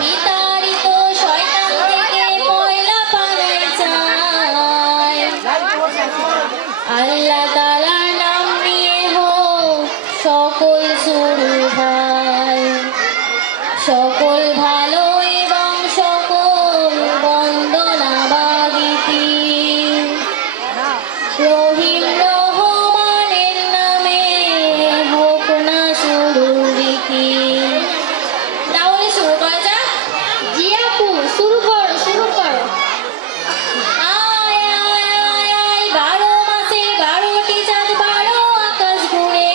বিতাড়িত শয়তান থেকে পয়লা পানায় চায়। আল্লাহ তাআলার নাম নিয়ে হোক সকল শুরু ভাই, সকল ভালো এবং সকল বন্দনা বাগিতি রহিম রহমানের নামে হোক না শুরু রীতি। তাহলে শুরু করা যাক। জি আপু, শুরু করো শুরু করো। আয় আয় আয় আয় 12 মাসে 12টি চাঁদ 12 আকাশ ঘুরে,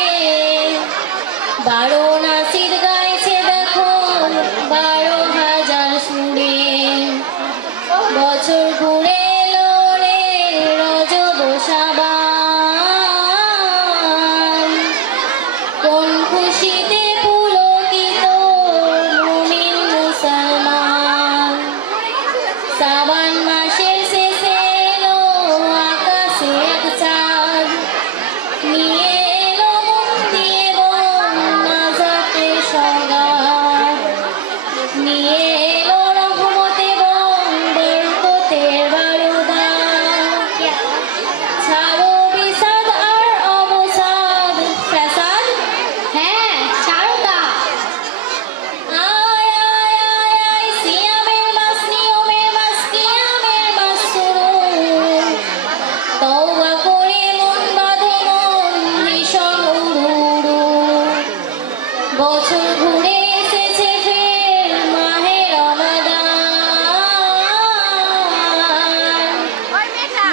12 নাসির গাইছে দেখো 12,000 সুরে। বছর ঘুরে এলো রে রজব শাবান, কোন খুশিতে পুলকিত মুমিন মুসলমান। শ্রাবণ মাসের শেষে এলো আকাশে এক চাঁদ, নিয়ে এলো মুক্তি এবং নাজাতের সওগাত, নিয়ে এলো রহমত এবং বরকতের বারুদাত। ছাড়ো বিষাদ আর অবসাদ ফ্যাসাদ, হ্যাঁ ছাড়ো তা। আয় আয় আয় আয় সিয়ামের মাস নিয়মের মাস কিয়ামের মাস শুরু, তওবা করে মন বাঁধো মন ভীষণ উড়ু। বছর ঘুরে এসেছে ফের মাহে রমাদান,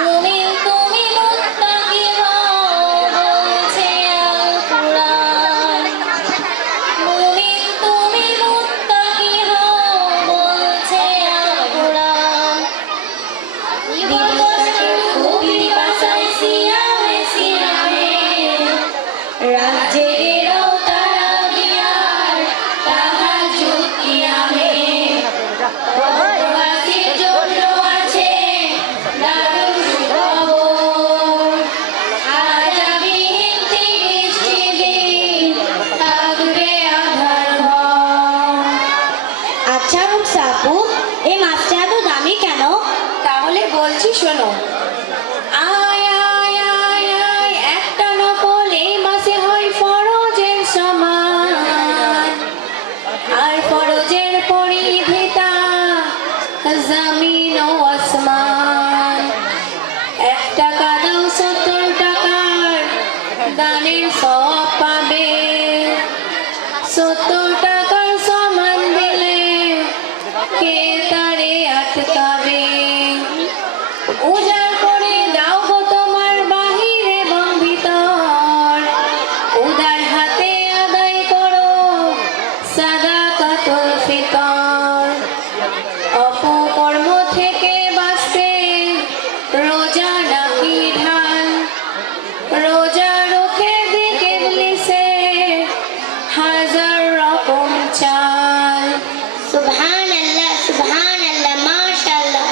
মুমিন তুমি মুত্তাকি হও বলছে আল কুরআন। মুমিন তুমি মুত্তাকি হও বলছে আল কুরআন। দিবসের খুবই বাসায় সিয়ামে সিয়ামে, রাত জেগে রও তারাবিয়ার তাহাজ্জুদ কিয়ামে। প্রবাসীর জন্য আছে দারুণ সুখবর, আজাবিহীন 30টি দিন থাকবে আধার ঘর। আচ্ছা রুকসা আপু, এই মাছটা এত দামি কেন? তাহলে বলছি শোনো। আয় আয় আয় আয় একটা নফল এই মাসে হয় ফরজের সমান, আর ফরজের পরিধিতা জমিন ও আসমান। 1 টাকা দাও 70 টাকার দানের সওয়াব পাবে, 70 টাকার সমান দিলে কে তারে আটকাবে। উজাড় করে দাও গো তোমার বাহির এবং ভিতর, উদার হাতে আদায় করো সাদাকাতুল ফিতর। অপকর্ম থেকে বাঁচতে রোজা নাকি ঢাল, রোজা রোখে দিকে ইবলিসের 1000 রকম চাল। সুবহানাল্লাহ সুবহানাল্লাহ মাশাআল্লাহ।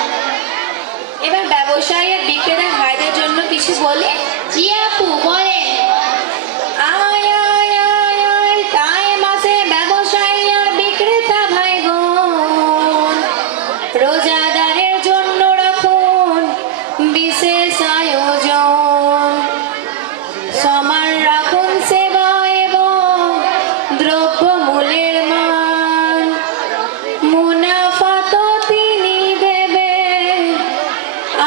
এবার ব্যবসায়ী আর বিক্রেতা ভাইদের জন্য কিছু বলি। জি আপু বলেন। আয় আয় আয় আয় তাই মাসে ব্যবসায়ী আর বিক্রেতা ভাই বোন, রোজাদারের জন্য রাখুন বিশেষ আয়োজন। সমান রাখুন সেবা এবং দ্রব্যমূল্যের মান, মুনাফা তো তিনি দেবেন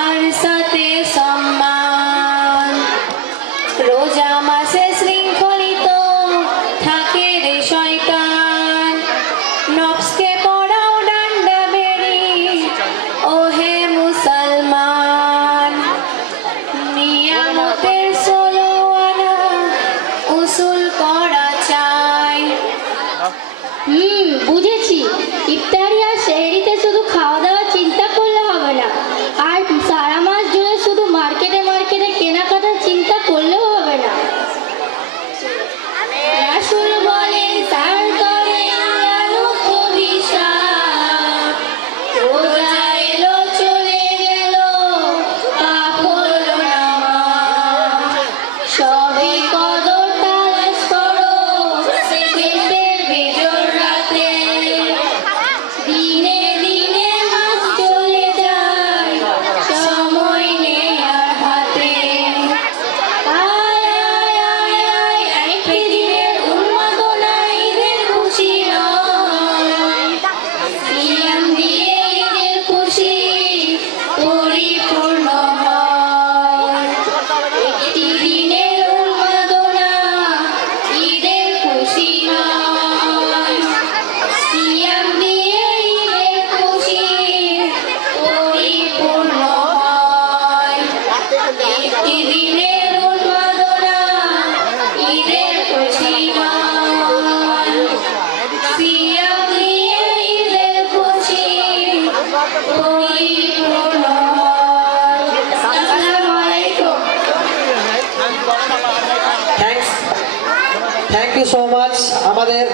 আর সাথে সম্মান। রোজা মাসে শৃঙ্খলিত থাকে রে শয়তান, নফসকে পড়াও ডান্ডা বেড়ি ওহে মুসলমান। নিয়ামতের 16 আনা উসুল করা চাই। বুঝেছি। ইফতারি আর সেহরিতে শুধু খাওয়া দাওয়ার চিন্তা করলে হবে না, আর সারা মাস জুড়ে শুধু মার্কেটে মার্কেটে কেনাকাটার চিন্তা করলেও হবে না। রাসূল বলেন তার করে আল্লাহ লক্ষ হিসাব, রোজা এলো চলে গেল পাপ হলো না মাফ। সবই কদর তালাশ করো সেকেন্ডের বিজোড় রাতে, আমাদের